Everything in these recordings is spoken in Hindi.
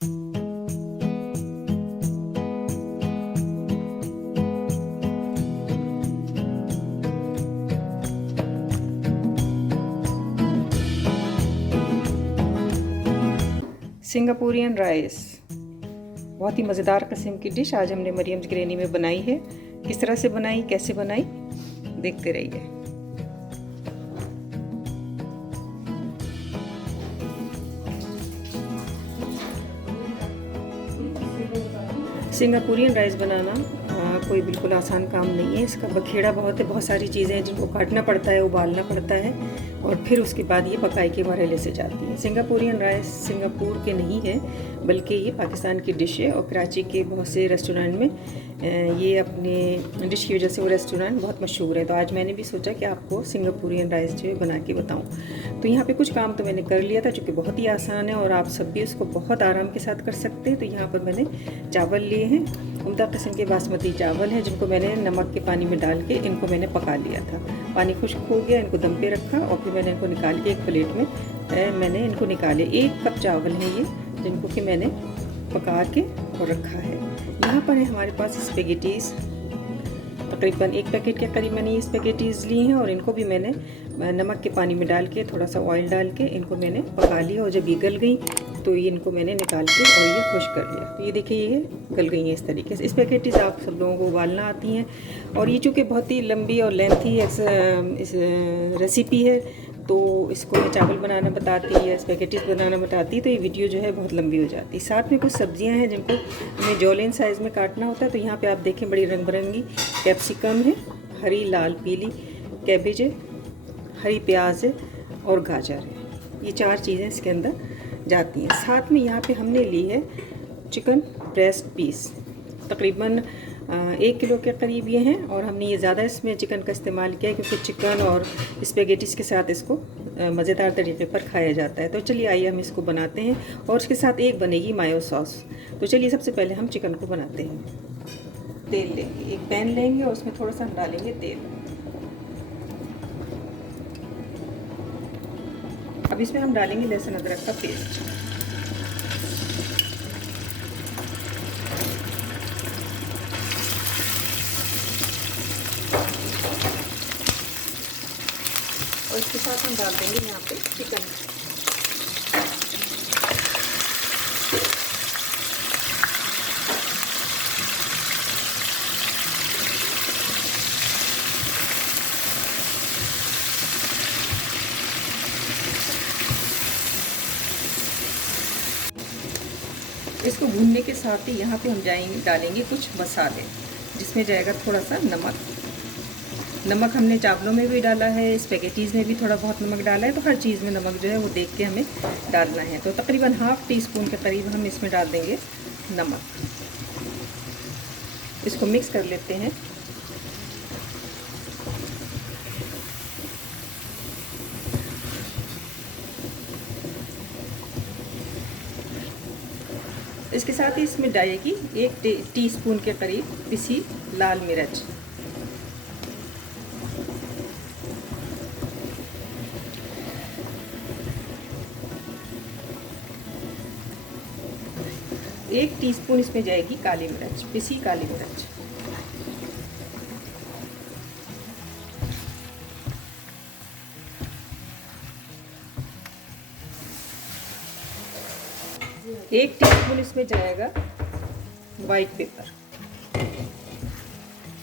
सिंगापुरियन राइस बहुत ही मज़ेदार किस्म की डिश आज हमने मरियम्स ग्रैनी में बनाई है। किस तरह से बनाई, कैसे बनाई, देखते रहिए। सिंगापुरियन राइस बनाना कोई बिल्कुल आसान काम नहीं है। इसका बखेड़ा बहुत है, बहुत सारी चीज़ें हैं जिनको काटना पड़ता है, उबालना पड़ता है और फिर उसके बाद ये पकाई के मरहले से जाती है। सिंगापुरियन राइस सिंगापुर के नहीं है बल्कि ये पाकिस्तान की डिश है और कराची के बहुत से रेस्टोरेंट में ये अपने डिश की वजह से वो रेस्टोरेंट बहुत मशहूर है। तो आज मैंने भी सोचा कि आपको सिंगापुरियन राइस जो है बना के बताऊँ। तो यहाँ पे कुछ काम तो मैंने कर लिया था, चूँकि बहुत ही आसान है और आप सब भी उसको बहुत आराम के साथ कर सकते हैं। तो यहाँ पर मैंने चावल लिए हैं, उम्दा किस्म के बासमती चावल हैं, जिनको मैंने नमक के पानी में डाल के इनको मैंने पका लिया था। पानी खुश्क हो गया, इनको दम पे रखा और फिर मैंने इनको निकाल के एक प्लेट में मैंने इनको निकाले। 1 कप चावल हैं ये, जिनको कि मैंने पका के और रखा है। यहाँ पर है हमारे पास स्पेगेटीज़, तकरीबन 1 पैकेट के करीब मैंने ये स्पेगेटीज़ ली हैं और इनको भी मैंने नमक के पानी में डाल के थोड़ा सा ऑयल डाल के इनको मैंने पका लिया और जब ये गल गई तो ये इनको मैंने निकाल के और ये खुश कर लिया। तो ये देखिए ये गल गई हैं इस तरीके से। स्पेगेटीज़ आप सब लोगों को उबालना आती हैं और ये चूँकि बहुत ही लंबी और लेंथी इस रेसिपी है तो इसको मैं चावल बनाना बताती या स्पेगेटीज़ बनाना बताती तो ये वीडियो जो है बहुत लंबी हो जाती। साथ में कुछ सब्जियां हैं जिनको हमें जौलेन साइज़ में काटना होता है। तो यहाँ पे आप देखें बड़ी रंग बिरंगी कैप्सिकम है, हरी लाल पीली कैबेज है, हरी प्याज है और गाजर है। ये 4 चीज़ें इसके अंदर जाती हैं। साथ में यहाँ पे हमने ली है चिकन ब्रेस्ट पीस, तकरीबन 1 किलो के करीब ये हैं और हमने ये ज़्यादा इसमें चिकन का इस्तेमाल किया है क्योंकि चिकन और स्पेगेटीज़ के साथ इसको मज़ेदार तरीके पर खाया जाता है। तो चलिए आइए हम इसको बनाते हैं और उसके साथ एक बनेगी मायो सॉस। तो चलिए सबसे पहले हम चिकन को बनाते हैं। तेल लेंगे, एक पैन लेंगे और उसमें थोड़ा सा हम डालेंगे तेल। अब इसमें हम डालेंगे लहसुन अदरक का पेस्ट। और इसके साथ हम डाल देंगे यहाँ पे चिकन। इसको भूनने के साथ ही यहाँ पे हम डालेंगे कुछ मसाले, जिसमें जाएगा थोड़ा सा नमक हमने चावलों में भी डाला है, स्पेगेटीज़ में भी थोड़ा बहुत नमक डाला है। तो हर चीज़ में नमक जो है वो देख के हमें डालना है। तो तकरीबन ½ टीस्पून के करीब हम इसमें डाल देंगे नमक। इसको मिक्स कर लेते हैं। इसके साथ ही इसमें डालेगी 1 टीस्पून के करीब पिसी लाल मिर्च। एक टीस्पून इसमें जाएगी काली मिर्च, पिसी काली मिर्च। एक टीस्पून इसमें जाएगा वाइट पेपर,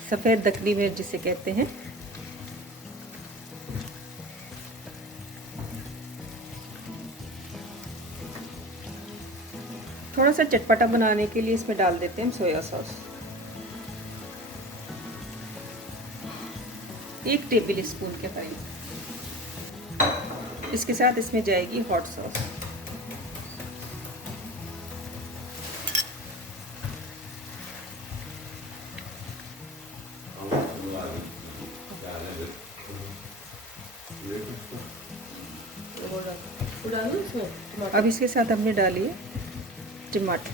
सफ़ेद दखनी मिर्च जिसे कहते हैं। थोड़ा सा चटपटा बनाने के लिए इसमें डाल देते हैं हम सोया सॉस। 1 टेबल स्पून के करीब। इसके साथ इसमें जाएगी हॉट सॉस। अब इसके साथ हमने डाली है टमाटर।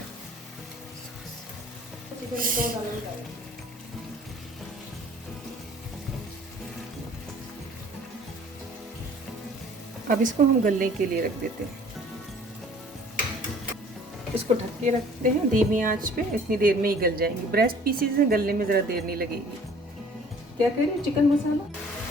अब इसको हम गलने के लिए रख देते हैं। इसको ढक के रखते हैं धीमी आंच पे, इतनी देर में ही गल जाएंगी। ब्रेस्ट पीसीज हैं, गलने में ज़रा देर नहीं लगेगी। क्या कह रही हूँ, चिकन मसाला।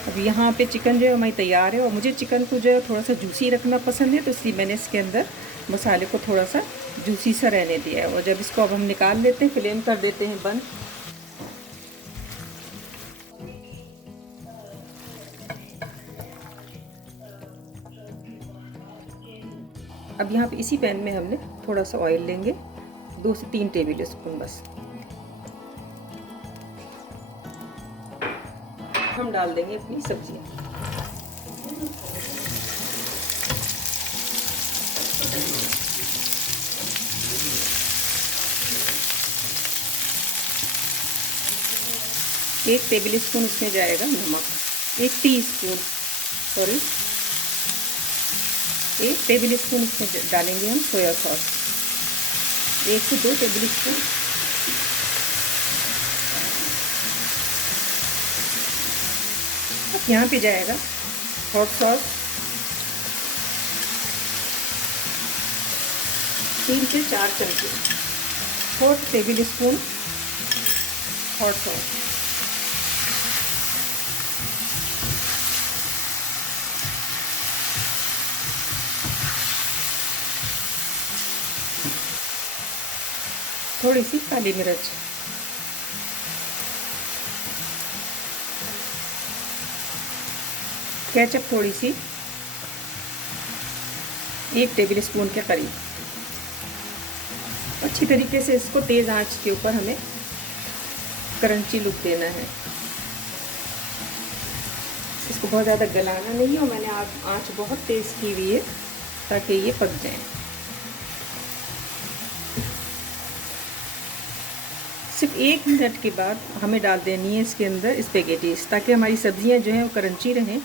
अब यहाँ पे चिकन जो है हमारी तैयार है, और मुझे चिकन को जो है थोड़ा सा जूसी रखना पसंद है, तो इसलिए मैंने इसके अंदर मसाले को थोड़ा सा जूसी सा रहने दिया है। और जब इसको अब हम निकाल लेते हैं, फ्लेम कर देते हैं बंद। अब यहाँ पे इसी पैन में हमने थोड़ा सा ऑयल लेंगे, 2 से 3 टेबल स्पून बस। हम डाल देंगे अपनी सब्जियाँ। एक टेबल स्पून इसमें जाएगा नमक, 1 टेबल स्पून इसमें डालेंगे हम सोया सॉस, 1 से 2 टेबल स्पून। अब यहाँ पे जाएगा हॉट सॉस, 3 से 4 चमचे, 4 टेबल स्पून हॉट सॉस। थोड़ी सी काली मिर्च, केचप थोड़ी सी, 1 टेबल स्पून के करीब। अच्छी तरीके से इसको तेज़ आंच के ऊपर हमें क्रंची लुक देना है। इसको बहुत ज़्यादा गलाना नहीं है, और मैंने आंच बहुत तेज़ की हुई है ताकि ये पक जाए। सिर्फ 1 मिनट के बाद हमें डाल देनी है इसके अंदर स्पेगेटीज, ताकि हमारी सब्जियां जो हैं वो क्रंची रहें।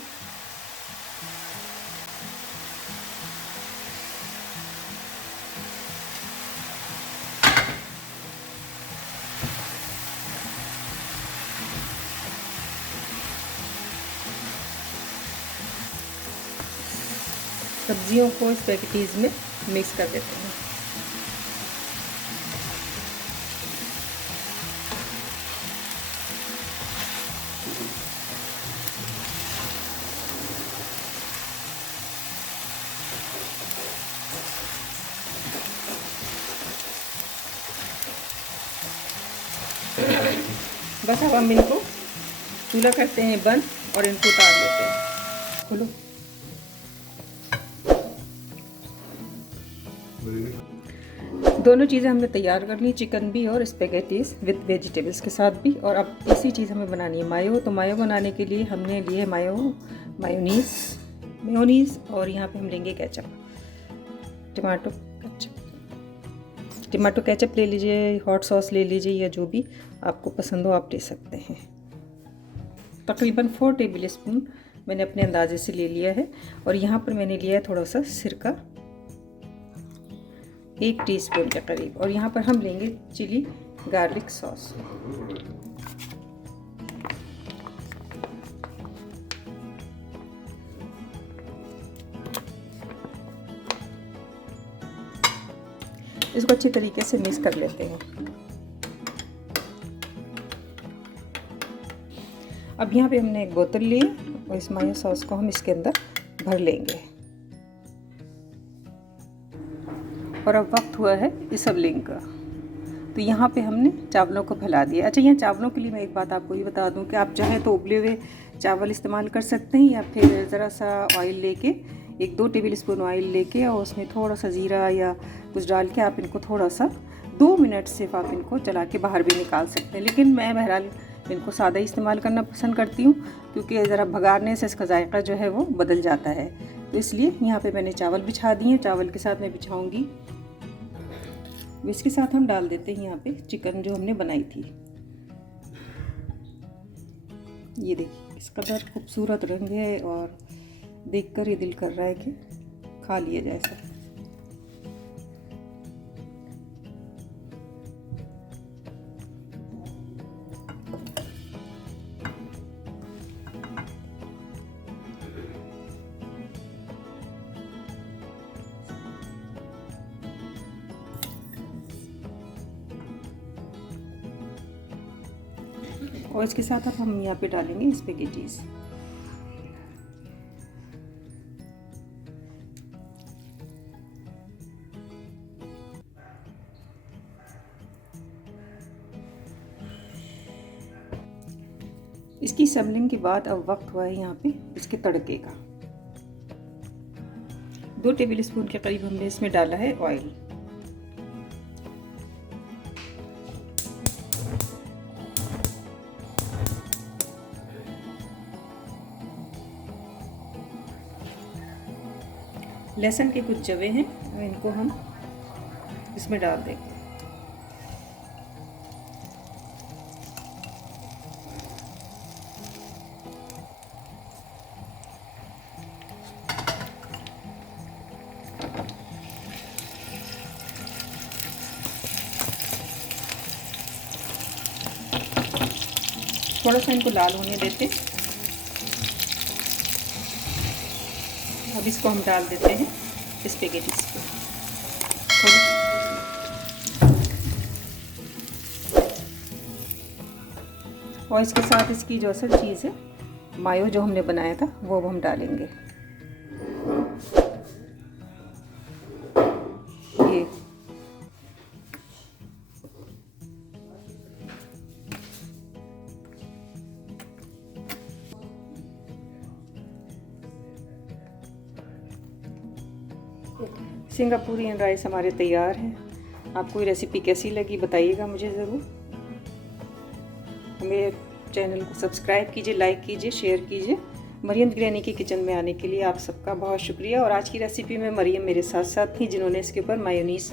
सब्जियों को स्पेगेटीज में मिक्स कर देते हैं। बस अब हम इनको चूल्हा करते हैं बंद और इनको उतार लेते हैं। खोलो। दोनों चीज़ें हमने तैयार कर ली, चिकन भी और स्पेगेटीज विद वेजिटेबल्स के साथ भी। और अब इसी चीज़ हमें बनानी है मायो। तो मायो बनाने के लिए हमने लिए मेयोनीज़ और यहाँ पे हम लेंगे केचप, टमाटो केचप ले लीजिए, हॉट सॉस ले लीजिए, या जो भी आपको पसंद हो आप ले सकते हैं। तकरीबन 4 टेबल स्पून मैंने अपने अंदाजे से ले लिया है। और यहाँ पर मैंने लिया है थोड़ा सा सिरका, 1 टीस्पून के करीब। और यहाँ पर हम लेंगे चिली गार्लिक सॉस, इसको अच्छी तरीके से मिक्स कर लेते हैं। अब यहाँ पे हमने एक बोतल ली और इस मायो सॉस को हम इसके अंदर भर लेंगे। और अब वक्त हुआ है इसबलिंग का। तो यहाँ पे हमने चावलों को फैला दिया। अच्छा, यहाँ चावलों के लिए मैं एक बात आपको ये बता दूँ कि आप चाहें तो उबले हुए चावल इस्तेमाल कर सकते हैं, या फिर ज़रा सा ऑयल लेके, 1-2 टेबल स्पून ऑयल लेके और उसमें थोड़ा सा ज़ीरा या कुछ डाल के आप इनको थोड़ा सा 2 मिनट सिर्फ आप इनको चला के बाहर भी निकाल सकते हैं। लेकिन मैं बहरहाल इनको सादा ही इस्तेमाल करना पसंद करती हूँ, क्योंकि ज़रा भगाड़ने से इसका जायका जो है वो बदल जाता है। तो इसलिए यहाँ पे मैंने चावल बिछा दिए। चावल के साथ मैं बिछाऊँगी, इसके साथ हम डाल देते हैं यहाँ पे चिकन जो हमने बनाई थी। ये देखिए इसका कलर खूबसूरत रंग है, और देखकर ही दिल कर रहा है कि खा लिया जाए सब। और इसके साथ अब हम यहाँ पे डालेंगे स्पेगेटीज। इसकी सबलिंग के बाद अब वक्त हुआ है यहाँ पे इसके तड़के का। 2 टेबलस्पून के करीब हमने इसमें डाला है ऑयल। लहसुन के कुछ जवे हैं, इनको हम इसमें डाल देंगे। थोड़ा सा इनको लाल होने देते। अब इसको हम डाल देते हैं स्पेगेटीज पे। और इसके साथ इसकी जो असल चीज़ है मायो जो हमने बनाया था वो हम डालेंगे। ये सिंगापुरियन राइस हमारे तैयार हैं। आपको ये रेसिपी कैसी लगी बताइएगा मुझे ज़रूर। मेरे चैनल को सब्सक्राइब कीजिए, लाइक कीजिए, शेयर कीजिए। मरियम ग्रैनी के किचन में आने के लिए आप सबका बहुत शुक्रिया। और आज की रेसिपी में मरियम मेरे साथ साथ थी जिन्होंने इसके ऊपर मायोनीज़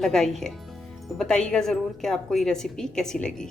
लगाई है। तो बताइएगा ज़रूर कि आपको ये रेसिपी कैसी लगी।